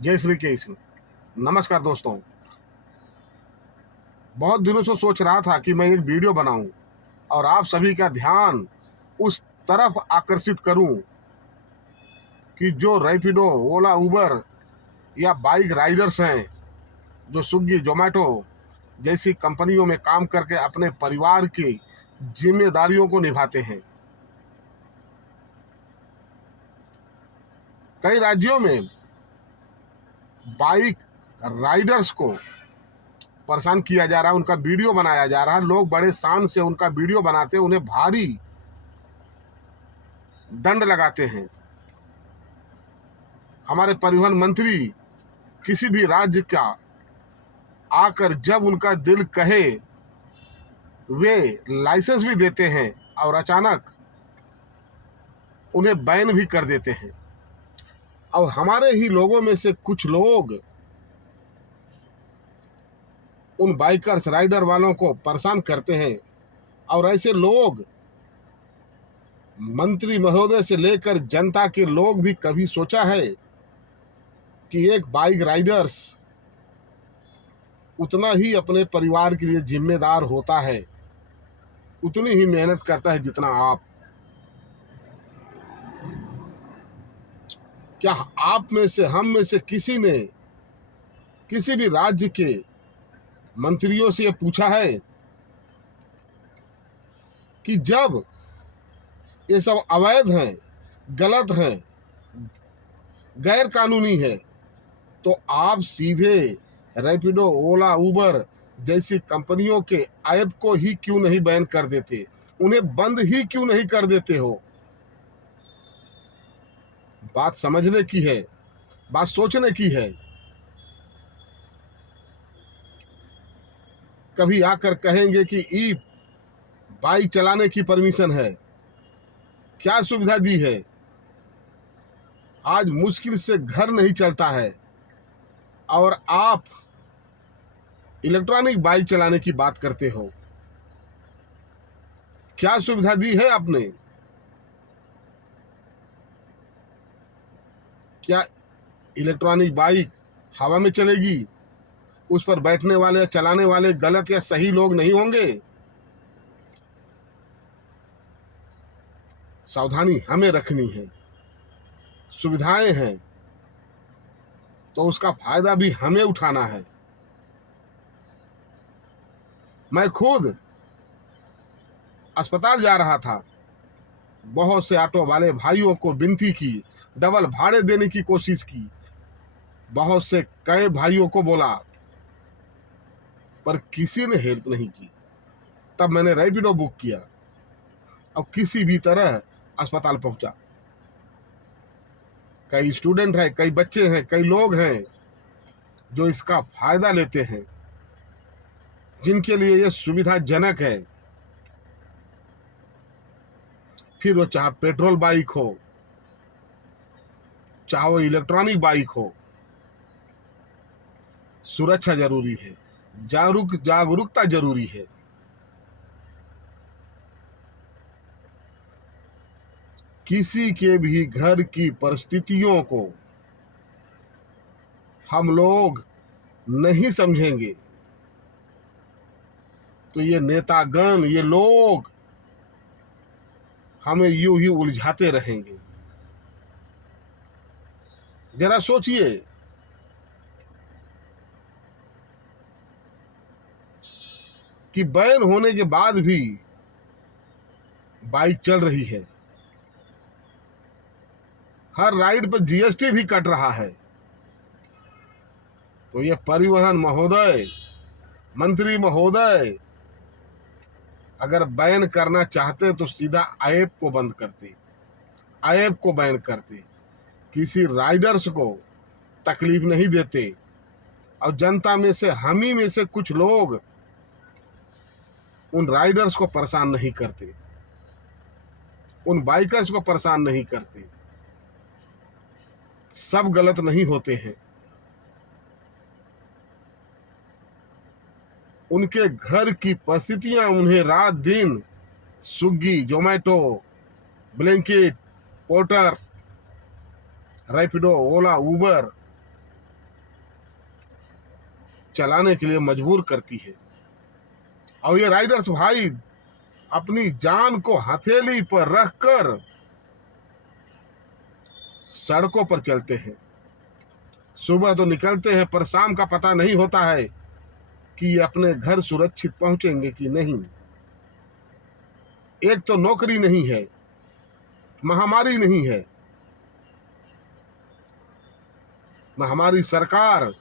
जय श्री कृष्ण। नमस्कार दोस्तों। बहुत दिनों से सोच रहा था कि मैं एक वीडियो बनाऊं और आप सभी का ध्यान उस तरफ आकर्षित करूं कि जो रैपिडो, ओला, उबर या बाइक राइडर्स हैं, जो स्विगी, जोमेटो जैसी कंपनियों में काम करके अपने परिवार की जिम्मेदारियों को निभाते हैं। कई राज्यों में बाइक राइडर्स को परेशान किया जा रहा है, उनका वीडियो बनाया जा रहा है। लोग बड़े शान से उनका वीडियो बनाते हैं, उन्हें भारी दंड लगाते हैं। हमारे परिवहन मंत्री किसी भी राज्य का आकर जब उनका दिल कहे वे लाइसेंस भी देते हैं और अचानक उन्हें बैन भी कर देते हैं। और हमारे ही लोगों में से कुछ लोग उन बाइकर्स राइडर वालों को परेशान करते हैं। और ऐसे लोग, मंत्री महोदय से लेकर जनता के लोग भी कभी सोचा है कि एक बाइक राइडर्स उतना ही अपने परिवार के लिए जिम्मेदार होता है, उतनी ही मेहनत करता है जितना आप। क्या आप में से, हम में से किसी ने किसी भी राज्य के मंत्रियों से ये पूछा है कि जब ये सब अवैध हैं, गलत हैं, गैर कानूनी है, तो आप सीधे रैपिडो, ओला, उबर जैसी कंपनियों के ऐप को ही क्यों नहीं बैन कर देते? उन्हें बंद ही क्यों नहीं कर देते हो? बात समझने की है, बात सोचने की है। कभी आकर कहेंगे कि ई बाइक चलाने की परमिशन है, क्या सुविधा दी है? आज मुश्किल से घर नहीं चलता है और आप इलेक्ट्रॉनिक बाइक चलाने की बात करते हो। क्या सुविधा दी है आपने? क्या इलेक्ट्रॉनिक बाइक हवा में चलेगी? उस पर बैठने वाले, चलाने वाले गलत या सही लोग नहीं होंगे? सावधानी हमें रखनी है। सुविधाएं हैं तो उसका फायदा भी हमें उठाना है। मैं खुद अस्पताल जा रहा था, बहुत से ऑटो वाले भाइयों को विनती की, डबल भाड़े देने की कोशिश की, बहुत से कई भाइयों को बोला, पर किसी ने हेल्प नहीं की। तब मैंने रैपिडो बुक किया और किसी भी तरह अस्पताल पहुंचा। कई स्टूडेंट हैं, कई बच्चे हैं, कई लोग हैं जो इसका फायदा लेते हैं, जिनके लिए ये सुविधाजनक है। फिर वो चाहे पेट्रोल बाइक हो, चाहे वो इलेक्ट्रॉनिक बाइक हो, सुरक्षा जरूरी है, जागरूकता जरूरी है। किसी के भी घर की परिस्थितियों को हम लोग नहीं समझेंगे तो ये नेतागण, ये लोग हमें यूं ही उलझाते रहेंगे। जरा सोचिए, कि बैन होने के बाद भी बाइक चल रही है, हर राइड पर जीएसटी भी कट रहा है, तो ये परिवहन महोदय, मंत्री महोदय अगर बैन करना चाहते तो सीधा ऐप को बंद करते, ऐप को बैन करते, किसी राइडर्स को तकलीफ नहीं देते। और जनता में से, हम ही में से कुछ लोग उन राइडर्स को परेशान नहीं करते, उन बाइकर्स को परेशान नहीं करते। सब गलत नहीं होते हैं, उनके घर की परिस्थितियां उन्हें रात दिन स्विगी, जोमेटो, ब्लिंकिट, पोर्टर, रैपिडो, ओला, उबर चलाने के लिए मजबूर करती है। और ये राइडर्स भाई अपनी जान को हथेली पर रखकर सड़कों पर चलते हैं। सुबह तो निकलते हैं पर शाम का पता नहीं होता है कि ये अपने घर सुरक्षित पहुंचेंगे कि नहीं। एक तो नौकरी नहीं है, महामारी नहीं है, न हमारी सरकार,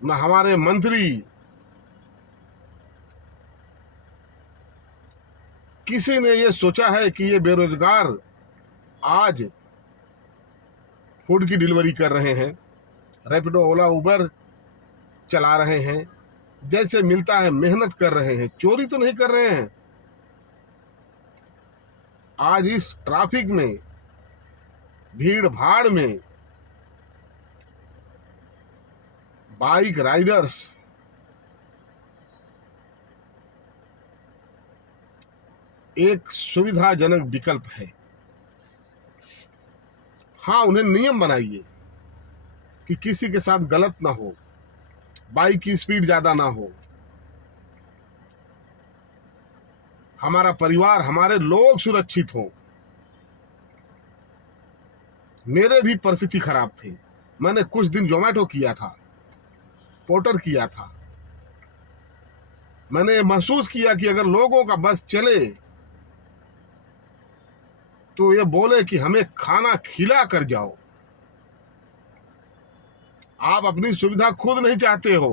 न हमारे मंत्री किसी ने ये सोचा है कि ये बेरोजगार आज फूड की डिलीवरी कर रहे हैं, रैपिडो, ओला, उबर चला रहे हैं, जैसे मिलता है मेहनत कर रहे हैं, चोरी तो नहीं कर रहे हैं। आज इस ट्रैफिक में, भीड़ भाड़ में बाइक राइडर्स एक सुविधाजनक विकल्प है। हाँ, उन्हें नियम बनाइए कि किसी के साथ गलत ना हो, बाइक की स्पीड ज्यादा ना हो, हमारा परिवार, हमारे लोग सुरक्षित हों। मेरे भी परिस्थिति खराब थी। मैंने कुछ दिन जोमेटो किया था, पोर्टर किया था। मैंने महसूस किया कि अगर लोगों का बस चले तो ये बोले कि हमें खाना खिला कर जाओ। आप अपनी सुविधा खुद नहीं चाहते हो,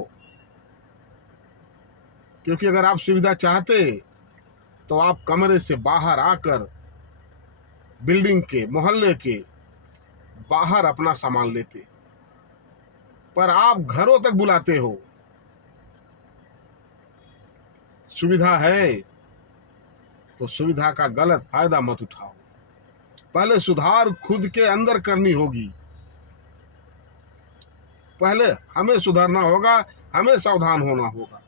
क्योंकि अगर आप सुविधा चाहते तो आप कमरे से बाहर आकर बिल्डिंग के, मोहल्ले के बाहर अपना सामान लेते, पर आप घरों तक बुलाते हो। सुविधा है तो सुविधा का गलत फायदा मत उठाओ। पहले सुधार खुद के अंदर करनी होगी। पहले हमें सुधरना होगा, हमें सावधान होना होगा।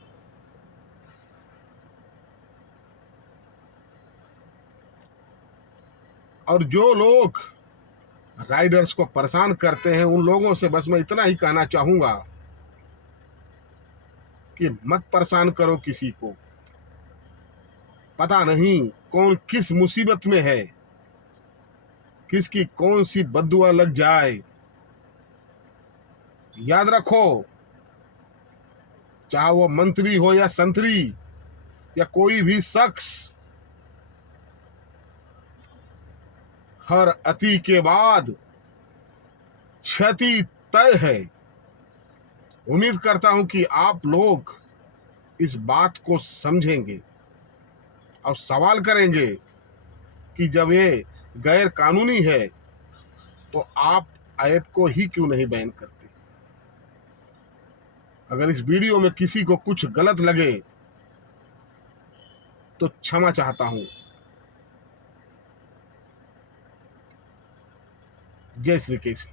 और जो लोग राइडर्स को परेशान करते हैं उन लोगों से बस मैं इतना ही कहना चाहूंगा कि मत परेशान करो किसी को। पता नहीं कौन किस मुसीबत में है, किसकी कौन सी बद्दुआ लग जाए। याद रखो, चाहे वो मंत्री हो या संतरी या कोई भी शख्स, हर अति के बाद क्षति तय है। उम्मीद करता हूं कि आप लोग इस बात को समझेंगे और सवाल करेंगे कि जब ये गैर कानूनी है तो आप ऐप को ही क्यों नहीं बैन करते। अगर इस वीडियो में किसी को कुछ गलत लगे तो क्षमा चाहता हूं। जय श्री कृष्ण।